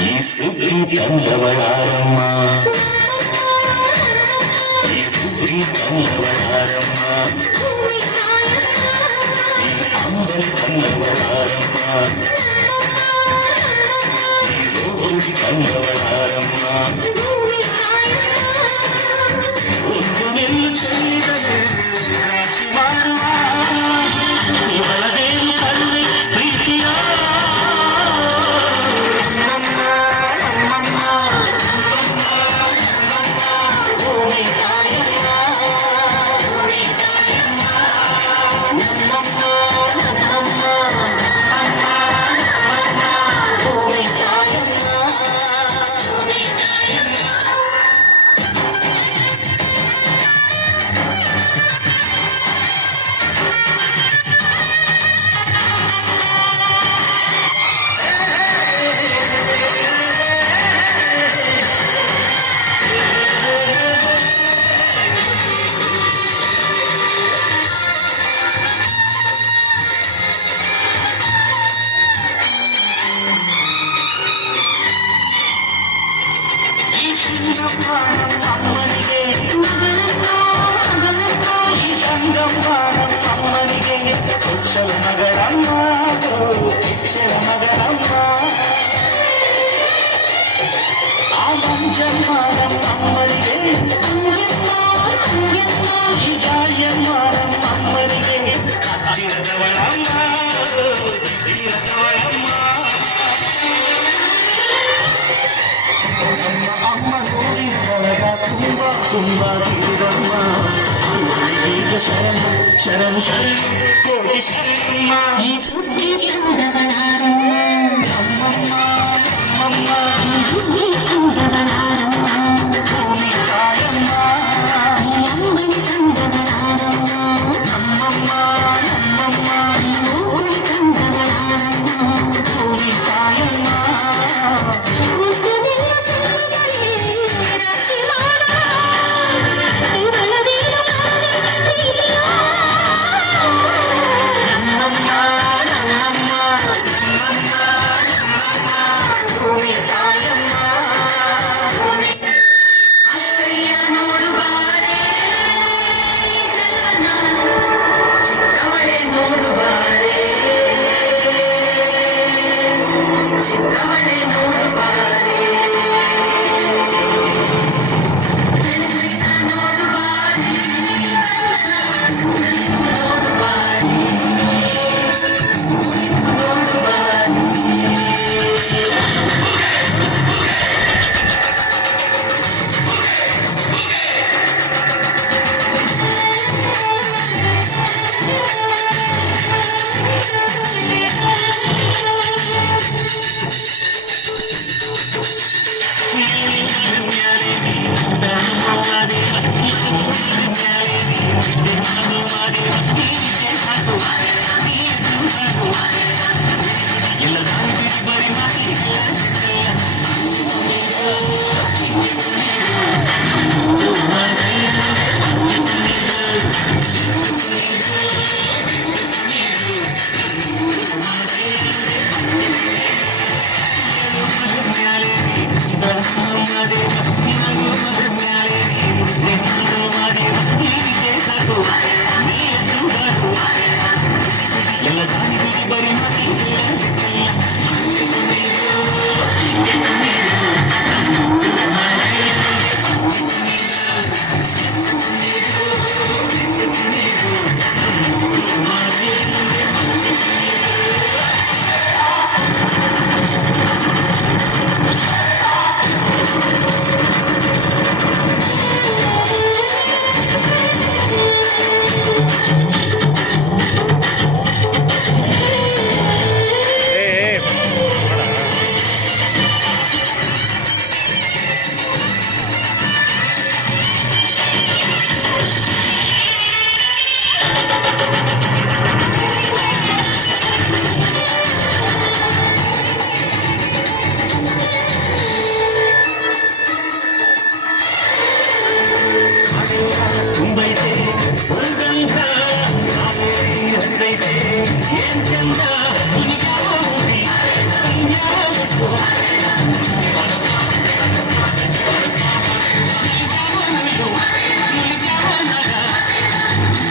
ಈ ಸುಗ್ಗಿ ತಂದವಳಾರಮ್ಮ, ಈ ಸುಗ್ಗಿ ತಂದವಳಾರಮ್ಮ, ಈ ಅಂಬಲ್ ತಂದವಳಾರಮ್ಮ, ಈ ರೋಗಿ ತಂದವಳಾರಮ್ಮ. ಒಂದು ನೆಲ್ಲು ಚೆಲ್ಲಿದರೆ ರಾಶಿ ಮಾಡುವ ಇವಳದೇನು ಕಲ್ಲು ಪ್ರೀತಿಯ ಅಮ್ಮನಿಗೆ ಈ ಗಂಗಮ್ಮನಿಗೆ ಚೊಚ್ಚಲ ಮಗಳಮ್ಮ, ಹೆಚ್ಚಳ ಮಗಳಮ್ಮ. ಆ ಮಂಜಮ್ಮನಿಗೆ ಈ ಗಾಯಮ್ಮನಿಗೆ ಹತ್ತಿರದವಳಮ್ಮ, ಹತ್ತಿರದವಳಮ್ಮ. ಅಮ್ಮ ನೋಡಿನ ಒಳಗ ತುಂಬ ತುಂಬ ತಿಳಿದಮ್ಮ, ಈಗ ಶರಣು ಶರಣು ಶರಣು ಕೋಟಿ ಶರಣಮ್ಮ. ಈ ಸುದ್ದಿ ತಂದವಳಾರಮ್ಮ, ನಮ್ಮಮ್ಮ ನಮ್ಮಮ್ಮ ಸುದ್ದಿ ತಂದವಳಾರಮ್ಮ, ಭೂಮಿ ತಾಯಮ್ಮ, ಈ ಅಂಬಲಿ ತಂದವಳಾರಮ್ಮ, ನಮ್ಮಮ್ಮ ನಮ್ಮಮ್ಮ ಈ ಊರಿ ತಂದವಳಾರಮ್ಮ. ಭೂಮಿ ತಾಯಮ್ಮ. ಒಂದು ನಿಲ್ಲ ಚೆಲ್ಲಿದರೆ ರಾಶಿ ಮಾಡುವ ಇವಳದೇನು ಪ್ರೀತಿಯ ನಮ್ಮಮ್ಮ ನಮ್ಮಮ್ಮ ಭೂಮಿ ತಾಯಮ್ಮ. ಅಕ್ಕಯ್ಯ ನೋಡುಬಾರೆ ಜಲ್ವನ, ಚಿಕ್ಕವಳೆ ನೋಡುಬಾರೆ, ಚಿಕ್ಕವಳೆ ನೋಡುಬಾರೆ, ಜಲ್ವನ ನೋಡುಬಾರೆ, ಜಲ್ವನ ನೋಡುಬಾರೆ, ನೋಡುಬಾರೆ.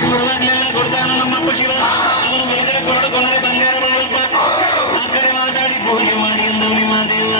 ಕೊಡುವಾಗ್ಲೆಲ್ಲ ಕೊಡ್ತಾನು ನಮ್ಮಪ್ಪ ಶಿವ. ಅವನು ಬೆಳೆದರೆ ಕೊರಡು ಕೊನರೆ ಬಂಗಾರ ಮಾಡಪ್ಪ. ಆ ಕಡೆ ಮಾತಾಡಿ ಪೂಜೆ ಮಾಡಿ ಎಂದು ನಿಮ್ಮ ದೇವ.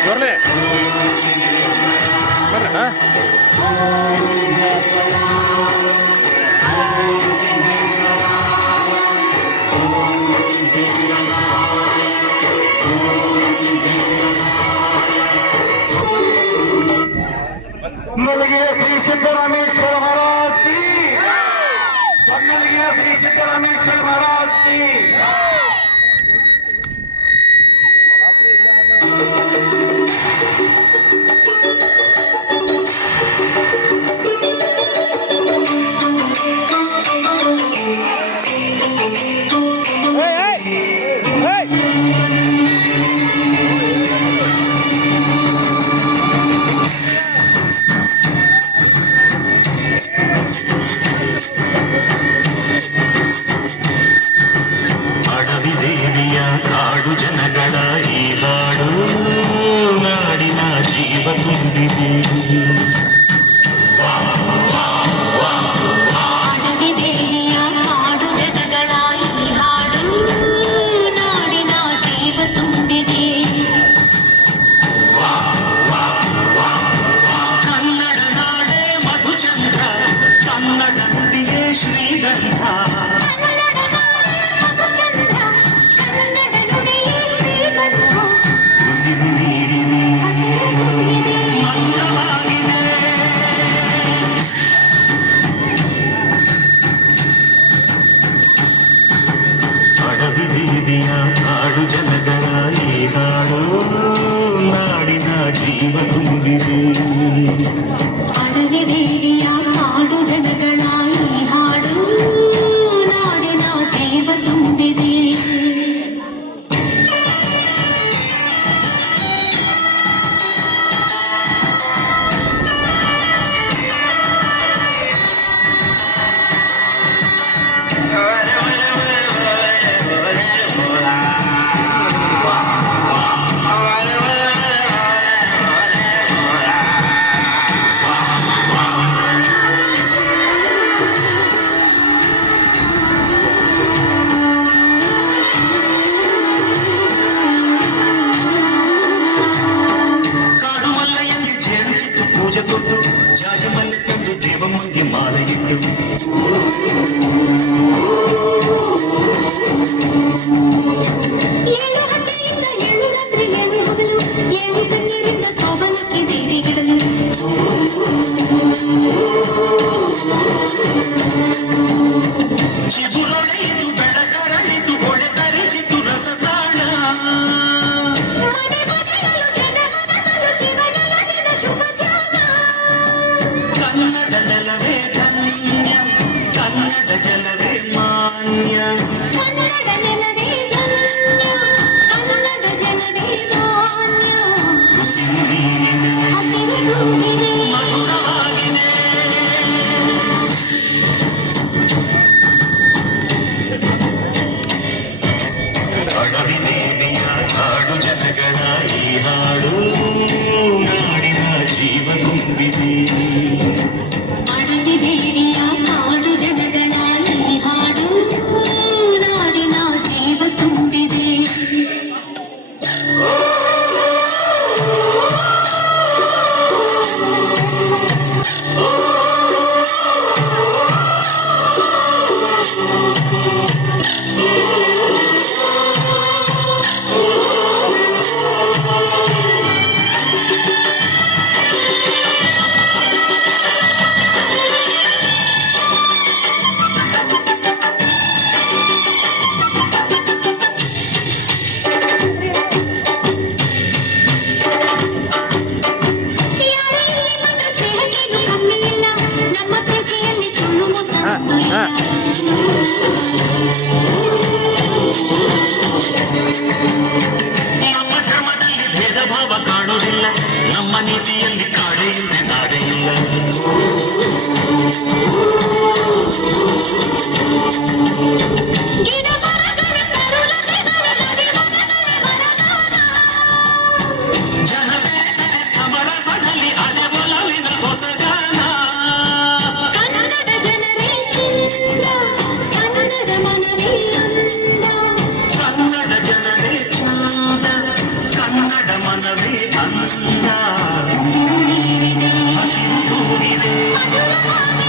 ಬರ್ಲಿ ಬರ್ಲ ನಲ್ಲಿಗೆ ಶ್ರೀ ಸಿದ್ದರಾಮೇಶ್ವರ ಮಹಾರಾಜ್ ಕಿ. ಸನ್ನಲ್ಲಿಗೆ ಶ್ರೀ ಸಿದ್ದರಾಮೇಶ್ವರ ಮಹಾರಾಜ್ ಕಿ. ಅಡವಿ ದೇವಿಯ ಕಾಡು ಜನಗಳ ಈ ಹಾಡು ನಾಡಿನ ಜೀವ ತುಂಬಿದೆ. ಅಡವಿ ದೇವಿಯ ಕಾಡು ಜನಗಳ ಈ ಹಾಡು ನಾಡಿನ ಜೀವ ತುಂಬಿದೆ. ಕನ್ನಡ ನಾಡೇ ಮಧುಚಂದ್ರ, ಕನ್ನಡ ನುಡಿಗೆ ಶ್ರೀಗಂಧ. ಉಸಿರು ನೀಡಿದೆ ಮಧುರವಾಗಿದೆ. ಅಡವಿ ದೇವಿಯ ಕಾಡು ಜನಗಳ ಈ ಹಾಡು ನಾಡಿನ ಜೀವ ತುಂಬಿದೆ. ಅಡವಿ ದೇವಿಯ ಕಾಡು ಜನಗಳ ಈ ಹಾಡು ನಾಡಿನ ಜೀವ ತುಂಬಿದೆ. ಪೂಜೆ ಕೊಟ್ಟು ಜಾಜಮಲ್ಲಿ ತಂದು ದೇವಮ್ಮಂಗೆ ಮಾಲೆಯಿಟ್ಟು ಏಳು ಹಟ್ಟಿಯಿಂದ ಏಳು ರಾತ್ರಿ ಏಳು ಜನಗಳ ಈ ಹಾಡು ನಾಡಿನ ಜೀವ ತುಂಬಿದೆ. ಅಡವಿ ದೇವಿಯ ಕಾಡು ಜನಗಳ ಈ ಹಾಡು ನಾಡಿನ ಜೀವ ತುಂಬಿದೆ. ಯಾರೇ ಇಲ್ಲಿ ಬಂದ ಸ್ನೇಹಕ್ಕೇನು ಕಮ್ಮಿ ಇಲ್ಲ, ನಮ್ಮ ಪ್ರೀತಿಯಲ್ಲಿ ಸುಳ್ಳು ಮೋಸ ಇಲ್ಲ. ನಮ್ಮ ಧರ್ಮದಲ್ಲಿ ಭೇದ ಭಾವ ಕಾಣುವುದಿಲ್ಲ, ನಮ್ಮ ನೀತಿಯಲ್ಲಿ ಕಾಡೆ ಇಲ್ಲದೆ ನಾಡೆ ಇಲ್ಲ. ಗಿಡ ಮರಗಳ ತರುಣತೆ ಜನ ಬೇರೆ ಕಮಲ ಸಡಲಿ ಅದೇ ಒಲವಿನ ಹೊಸ ಗಾನ. ಕನ್ನಡ ಜನರೇ ಚಿನ್ನ, ಕನ್ನಡದ ಮನವೇ ಅಂದ. ಕನ್ನಡ ಜನರೇ ಚಂದ, ಕನ್ನಡ ಮನವೇ ಅಂದ. ಹಸಿರು ತೂಗಿದೆ ಮಧುರ